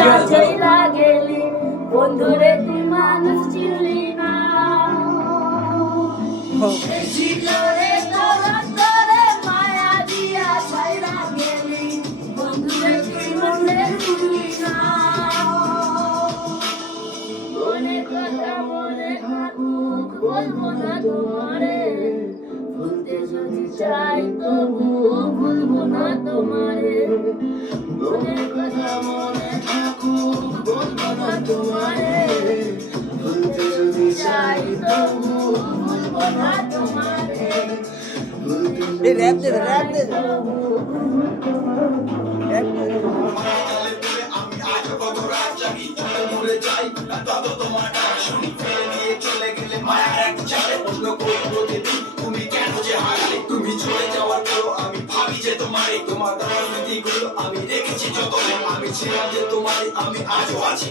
দিয়া চইলা গেলি বন্ধুরে তুই মানুষ চিনলি না ছিল রে তোর তোরে মায়া দিয়া চইলা গেলি বন্ধুরে তুই মনে তুই না মনের কথা মনে থাকুক বলবো না তোমারে ভুলতে যদি চাই তবু ভুলবো না তোমারে মনের কথা মনে থাকুক বলবো না তোমারে ভুলতে যদি চাই তবু ভুলবো না তোমারে র‍্যাপ দে র‍্যাপ দে আমি আজ কত রাত জাগি ভুলে যাই তত তোমার ডাক শুনি ফেলে দিয়ে চলে গেলে মায়ার এক চালে প্রশ্ন করি প্রতিদিন তুমি কেন যে হারালে তুমি চলে যাওয়ার পর আমি ভাবি যে তোমারই তোমার স্মৃতিগুলো আমি রেখেছি যতদিন আমি ছিলাম যে তোমারই আমি আজও আছি